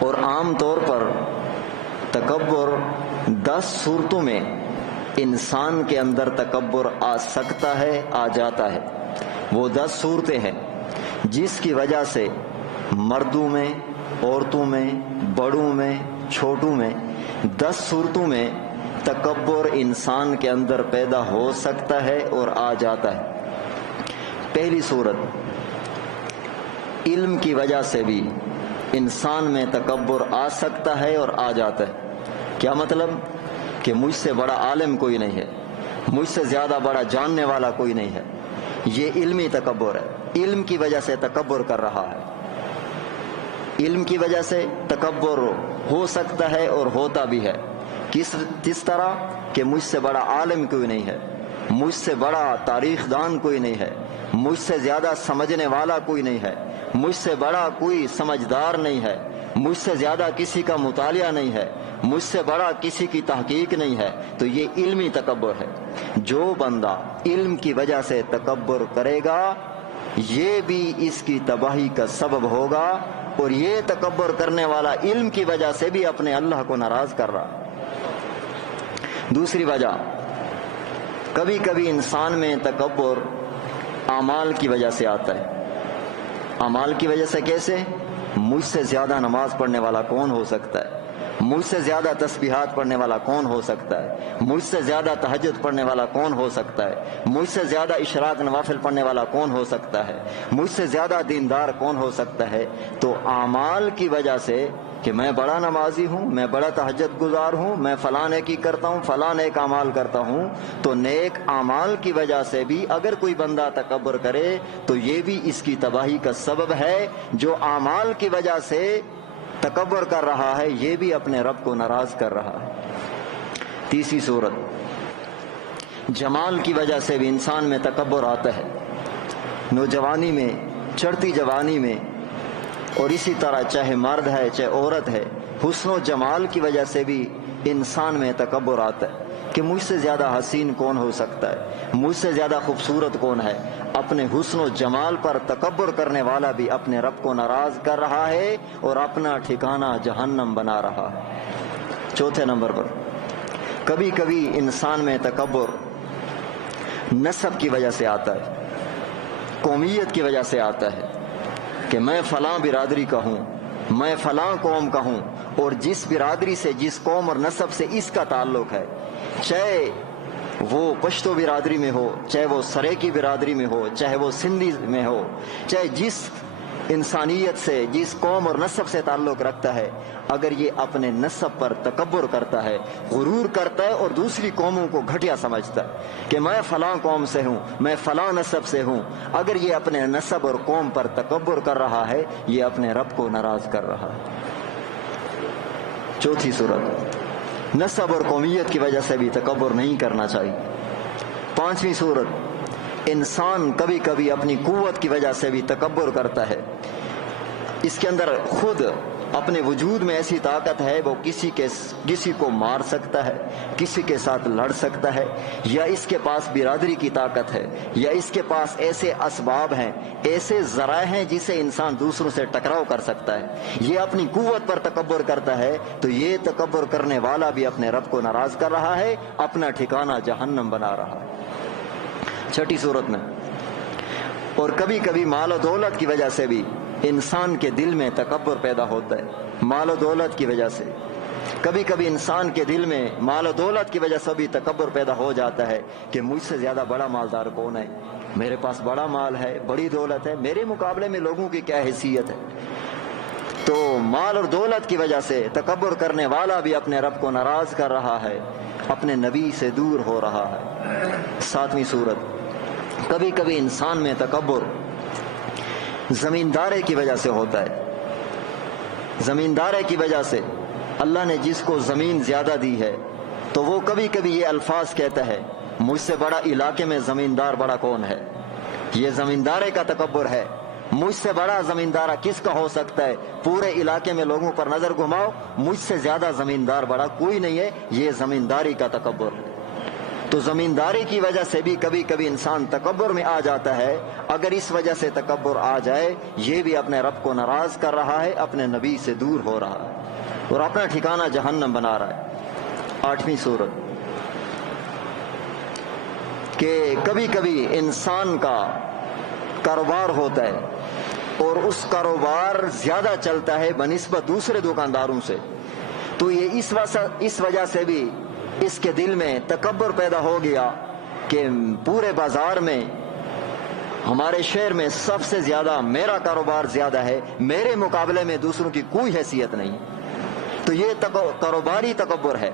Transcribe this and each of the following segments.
اور عام طور پر تکبر 10 صورتوں میں انسان کے اندر تکبر آ سکتا ہے، آ جاتا ہے۔ وہ 10 صورتیں ہیں جس کی وجہ سے مردوں میں، عورتوں میں، بڑوں میں، چھوٹوں میں 10 صورتوں میں تکبر انسان کے اندر پیدا ہو سکتا ہے اور آ جاتا ہے۔ پہلی صورت، علم کی وجہ سے بھی انسان میں تکبر آ سکتا ہے اور آ جاتا ہے۔ کیا مطلب؟ کہ مجھ سے بڑا عالم کوئی نہیں ہے، مجھ سے زیادہ بڑا جاننے والا کوئی نہیں ہے، یہ علمی تکبر ہے۔ علم کی وجہ سے تکبر کر رہا ہے، علم کی وجہ سے تکبر ہو سکتا ہے اور ہوتا بھی ہے۔ کس طرح؟ کہ مجھ سے بڑا عالم کوئی نہیں ہے، مجھ سے بڑا تاریخ دان کوئی نہیں ہے، مجھ سے زیادہ سمجھنے والا کوئی نہیں ہے، مجھ سے بڑا کوئی سمجھدار نہیں ہے، مجھ سے زیادہ کسی کا مطالعہ نہیں ہے، مجھ سے بڑا کسی کی تحقیق نہیں ہے۔ تو یہ علمی تکبر ہے۔ جو بندہ علم کی وجہ سے تکبر کرے گا یہ بھی اس کی تباہی کا سبب ہوگا، اور یہ تکبر کرنے والا علم کی وجہ سے بھی اپنے اللہ کو ناراض کر رہا ہے۔ دوسری وجہ، کبھی کبھی انسان میں تکبر اعمال کی وجہ سے آتا ہے۔ اعمال کی وجہ سے کیسے؟ مجھ سے زیادہ نماز پڑھنے والا کون ہو سکتا ہے، مجھ سے زیادہ تسبیحات پڑھنے والا کون ہو سکتا ہے، مجھ سے زیادہ تہجد پڑھنے والا کون ہو سکتا ہے، مجھ سے زیادہ اشراق نوافل پڑھنے والا کون ہو سکتا ہے، مجھ سے زیادہ دیندار کون ہو سکتا ہے۔ تو اعمال کی وجہ سے کہ میں بڑا نمازی ہوں، میں بڑا تہجد گزار ہوں، میں فلاں نیکی کرتا ہوں، فلاں نیک اعمال کرتا ہوں، تو نیک اعمال کی وجہ سے بھی اگر کوئی بندہ تکبر کرے تو یہ بھی اس کی تباہی کا سبب ہے۔ جو اعمال کی وجہ سے تکبر کر رہا ہے یہ بھی اپنے رب کو ناراض کر رہا ہے۔ تیسری صورت، جمال کی وجہ سے بھی انسان میں تکبر آتا ہے۔ نوجوانی میں، چڑھتی جوانی میں، اور اسی طرح چاہے مرد ہے چاہے عورت ہے، حسن و جمال کی وجہ سے بھی انسان میں تکبر آتا ہے کہ مجھ سے زیادہ حسین کون ہو سکتا ہے، مجھ سے زیادہ خوبصورت کون ہے۔ اپنے حسن و جمال پر تکبر کرنے والا بھی اپنے رب کو ناراض کر رہا ہے اور اپنا ٹھکانہ جہنم بنا رہا ہے۔ چوتھے نمبر پر، کبھی کبھی انسان میں تکبر نسب کی وجہ سے آتا ہے، قومیت کی وجہ سے آتا ہے کہ میں فلاں برادری کا ہوں، میں فلاں قوم کا ہوں، اور جس برادری سے، جس قوم اور نسب سے اس کا تعلق ہے، چاہے وہ پشتو برادری میں ہو، چاہے وہ سریکی برادری میں ہو، چاہے وہ سندھی میں ہو، چاہے جس انسانیت سے، جس قوم اور نسب سے تعلق رکھتا ہے، اگر یہ اپنے نسب پر تکبر کرتا ہے، غرور کرتا ہے اور دوسری قوموں کو گھٹیا سمجھتا ہے کہ میں فلاں قوم سے ہوں، میں فلاں نسب سے ہوں، اگر یہ اپنے نسب اور قوم پر تکبر کر رہا ہے یہ اپنے رب کو ناراض کر رہا ہے۔ چوتھی صورت، نسب اور قومیت کی وجہ سے بھی تکبر نہیں کرنا چاہیے۔ پانچویں صورت، انسان کبھی کبھی اپنی قوت کی وجہ سے بھی تکبر کرتا ہے۔ اس کے اندر خود اپنے وجود میں ایسی طاقت ہے وہ کسی کو مار سکتا ہے، کسی کے ساتھ لڑ سکتا ہے، یا اس کے پاس برادری کی طاقت ہے، یا اس کے پاس ایسے اسباب ہیں، ایسے ذرائع ہیں جسے انسان دوسروں سے ٹکراؤ کر سکتا ہے۔ یہ اپنی قوت پر تکبر کرتا ہے تو یہ تکبر کرنے والا بھی اپنے رب کو ناراض کر رہا ہے، اپنا ٹھکانہ جہنم بنا رہا ہے۔ چھٹی صورت میں، اور کبھی کبھی مال و دولت کی وجہ سے بھی انسان کے دل میں تکبر پیدا ہوتا ہے۔ مال و دولت کی وجہ سے کبھی کبھی انسان کے دل میں مال و دولت کی وجہ سے بھی تکبر پیدا ہو جاتا ہے کہ مجھ سے زیادہ بڑا مالدار کون ہے، میرے پاس بڑا مال ہے، بڑی دولت ہے، میرے مقابلے میں لوگوں کی کیا حیثیت ہے۔ تو مال اور دولت کی وجہ سے تکبر کرنے والا بھی اپنے رب کو ناراض کر رہا ہے، اپنے نبی سے دور ہو رہا ہے۔ ساتویں صورت، کبھی کبھی انسان میں تکبر زمیندارے کی وجہ سے ہوتا ہے۔ زمیندارے کی وجہ سے اللہ نے جس کو زمین زیادہ دی ہے تو وہ کبھی کبھی یہ الفاظ کہتا ہے، مجھ سے بڑا علاقے میں زمیندار بڑا کون ہے۔ یہ زمیندارے کا تکبر ہے۔ مجھ سے بڑا زمیندار کس کا ہو سکتا ہے؟ پورے علاقے میں لوگوں پر نظر گھماؤ، مجھ سے زیادہ زمیندار بڑا کوئی نہیں ہے۔ یہ زمینداری کا تکبر ہے۔ تو زمینداری کی وجہ سے بھی کبھی کبھی انسان تکبر میں آ جاتا ہے. اگر اس وجہ سے تکبر آ جائے، یہ بھی اپنے رب کو ناراض کر رہا ہے، اپنے نبی سے دور ہو رہا ہے اور اپنا ٹھکانہ جہنم بنا رہا ہے. 8ویں سورت کہ کبھی کبھی انسان کا کاروبار ہوتا ہے اور اس کاروبار زیادہ چلتا ہے بنسبت دوسرے دکانداروں سے، تو یہ اس وجہ سے بھی اس کے دل میں تکبر پیدا ہو گیا کہ پورے بازار میں، ہمارے شہر میں سب سے زیادہ میرا کاروبار زیادہ ہے، میرے مقابلے میں دوسروں کی کوئی حیثیت نہیں. تو یہ کاروباری تکبر ہے،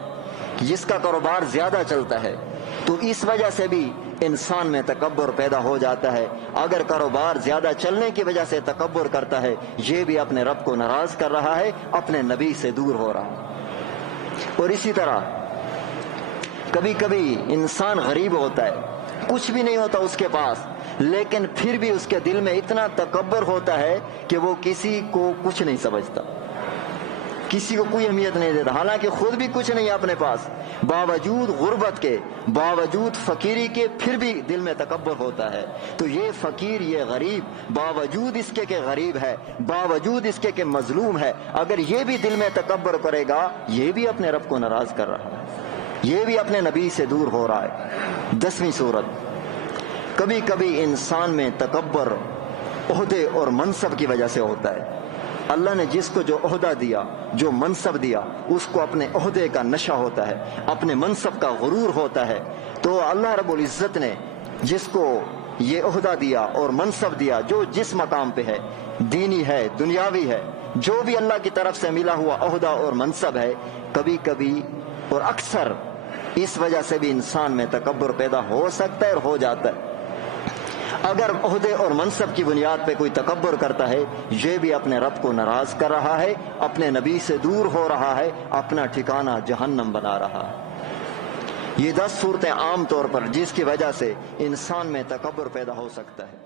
جس کا کاروبار زیادہ چلتا ہے. تو اس وجہ سے بھی انسان میں تکبر پیدا ہو جاتا ہے. اگر کاروبار زیادہ چلنے کی وجہ سے تکبر کرتا ہے، یہ بھی اپنے رب کو ناراض کر رہا ہے، اپنے نبی سے دور ہو رہا ہے. اور اسی طرح کبھی کبھی انسان غریب ہوتا ہے، کچھ بھی نہیں ہوتا اس کے پاس، لیکن پھر بھی اس کے دل میں اتنا تکبر ہوتا ہے کہ وہ کسی کو کچھ نہیں سمجھتا، کسی کو کوئی اہمیت نہیں دیتا، حالانکہ خود بھی کچھ نہیں ہے اپنے پاس. باوجود غربت کے، باوجود فقیری کے، پھر بھی دل میں تکبر ہوتا ہے. تو یہ فقیر، یہ غریب، باوجود اس کے کہ غریب ہے، باوجود اس کے کہ مظلوم ہے، اگر یہ بھی دل میں تکبر کرے گا، یہ بھی اپنے رب کو ناراض کر رہا ہے، یہ بھی اپنے نبی سے دور ہو رہا ہے. 10ویں سورت کبھی کبھی انسان میں تکبر عہدے اور منصب کی وجہ سے ہوتا ہے. اللہ نے جس کو جو عہدہ دیا، جو منصب دیا، اس کو اپنے عہدے کا نشہ ہوتا ہے، اپنے منصب کا غرور ہوتا ہے. تو اللہ رب العزت نے جس کو یہ عہدہ دیا اور منصب دیا، جو جس مقام پہ ہے، دینی ہے، دنیاوی ہے، جو بھی اللہ کی طرف سے ملا ہوا عہدہ اور منصب ہے، کبھی کبھی اور اکثر اس وجہ سے بھی انسان میں تکبر پیدا ہو سکتا ہے اور ہو جاتا ہے. اگر عہدے اور منصب کی بنیاد پہ کوئی تکبر کرتا ہے، یہ بھی اپنے رب کو ناراض کر رہا ہے، اپنے نبی سے دور ہو رہا ہے، اپنا ٹھکانہ جہنم بنا رہا ہے. یہ 10 صورتیں عام طور پر جس کی وجہ سے انسان میں تکبر پیدا ہو سکتا ہے.